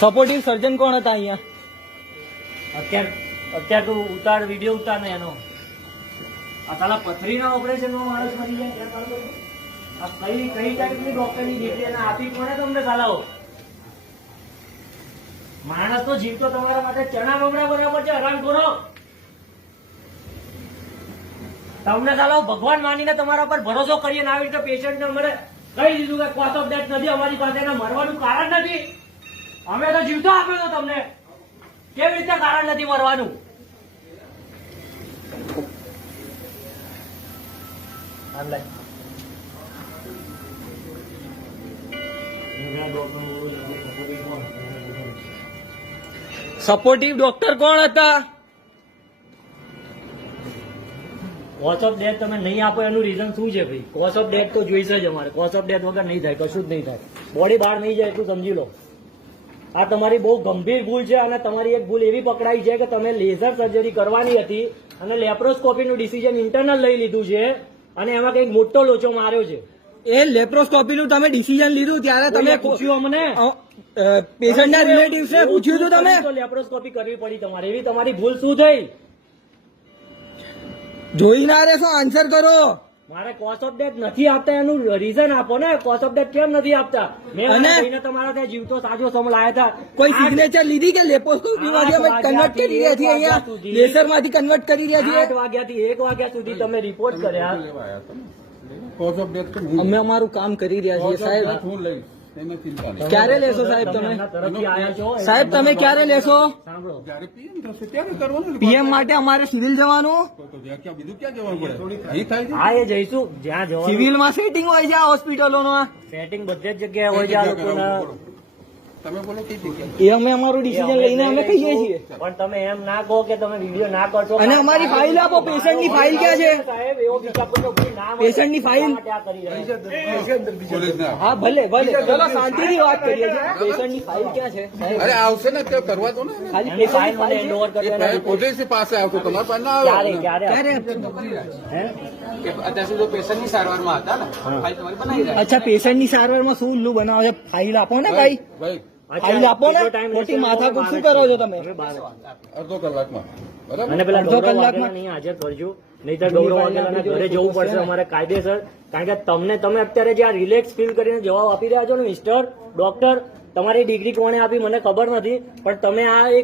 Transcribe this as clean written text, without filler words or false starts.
Supportive સર્જન કોણ હતા અહીંયા? અત્યારે તું ઉતાર, વિડીયો ઉતાર ને એનો. આ સાલા પથરીના ઓપરેશન નો માણસ મરી જાય ત્યાં ચાલુ. આ કઈ ટાઈપની ડોક્ટરની ડિગ્રી એને આપી કોને તમને સાલાઓ? માણસ તો જીવતો તમારા માટે ચણા બમણા બરાબર છે. હરામ કરો તમને સાલાઓ ભગવાન માનીને તમારા પર ભરોસો કરીએ ને આવી રીતે પેશન્ટ ને અમારે કહી દીધું કે કોઝ ઓફ ડેથ નથી અમારી પાસે, એને મરવાનું કારણ નથી. અમે તો જીવતો આપ્યો તો તમને, કેવી રીતે કારણ નથી મરવાનું? સપોર્ટિવ ડોક્ટર કોણ હતા? કોઝ ઓફ ડેથ તમે નહીં આપો એનું રીઝન શું છે ભાઈ? કોઝ ઓફ ડેથ તો જોઈશે જ અમારે. કોઝ ઓફ ડેથ વગર નહીં થાય, કશું જ નહીં થાય. બોડી બહાર નહીં જાય એટલું સમજી લો. આ તમારી બહુ ગંભીર ભૂલ છે અને તમારી એક ભૂલ એવી પકડાઈ છે કે તમે લેઝર સર્જરી કરવાની હતી અને લેપ્રોસ્કોપીનું ડિસિઝન ઇન્ટરનલ લઈ લીધું છે અને એમાં કંઈક મોટો લોચો માર્યો છે. એ લેપ્રોસ્કોપીનું તમે ડિસિઝન લીધું ત્યારે તમે પૂછ્યું અમને? પેશન્ટના રિલેટિવ્સને પૂછ્યું હતું તમે? તો લેપ્રોસ્કોપી કરવી પડી તમારે. એવી તમારી ભૂલ શું થઈ? જોઈ ના રહેશો, આન્સર કરો. મારે કોઝ ઓફ ડેથ નથી આપતા એનું રીઝન આપો ને. કોઝ ઓફ ડેથ કેમ નથી આપતા? મેં ભાઈને તમારા ત્યાં જીવતો સાજો સમય લાયા હતા. કોઈ સિગ્નેચર લીધી કે લેપ્રોસ્કોપી માંથી અમે કન્વર્ટ કરી રહ્યા છીએ, અહીંયા લેસર માંથી કન્વર્ટ કરી રહ્યા છીએ? 8 વાગ્યાથી 1 વાગ્યા સુધી તમે રિપોર્ટ કર્યા. અમે અમારું કામ કરી રહ્યા છીએ સાહેબ. ક્યારે લેશો સાહેબ તમે? તરફથી આયા છો સાહેબ તમે ક્યારે લેશો? સાંભળો, પીએમ માટે અમારે સિવિલ જવાનું. હા એ જઈશું જ્યાં જવાનું. સિવિલમાં સેટિંગ હોય છે હોસ્પિટલોમાં. સેટિંગ બધે જ જગ્યાએ હોય છે આ લોકોના. એ અમે અમારું ડિસિઝન લઈને અમે કહીએ છીએ. પણ તમે એમ ના કહો કે તમે વિડીયો ના કરશો. અને અમારી ફાઇલ આપો. પેશન્ટની ફાઇલ ક્યાં છે? સાહેબ એવો બીજા કોઈનો કોઈ નામ પેશન્ટની ફાઇલ? માટે આ કરી રહ્યા છે. હા ભલે ભલે, ચલો શાંતિથી વાત કરીએ છીએ. પેશન્ટની ફાઇલ ક્યાં છે સાહેબ? અરે આવશે ને ત્યાં કરવા દો ને. ખાલી એની ફાઇલ પેશન્ટની મને ફાઇલ હેન્ડ છે? ઓવર કરી દેવાની. પોલીસ પાસે આવતો તમારે પાસે ના ક્યારે આવે. ક્યારે ક્યારે? હે? અત્યાર સુધી પેશન્ટની સારવારમાં હતા ને, ફાઇલ તમારી બનાવી રહ્યા. અચ્છા, પેશન્ટની સારવારમાં શું ઉલ્લુ બનાવે છે? ફાઇલ આપો ને ભાઈ. ભાઈ ફાઇલ આપો ને. ખોટી માથાકૂટ શું કરો છો તમે? અડધો કલાકમાં બરાબર. અને પેલા અડધો ગૌરવ કલાકમાં? વાઘેલા નહીં હાજર કરજો, નહીં તો ગૌરવ વાઘેલાના ઘરે જવું પડશે અમારે કાયદેસર. કારણ કે તમે અત્યારે જે આ રિલેક્સ ફીલ કરીને જવાબ આપી રહ્યા છો ને મિસ્ટર ડોક્ટર, તમારી ડિગ્રી કોણે આપી મને ખબર નથી, પણ તમે આ એક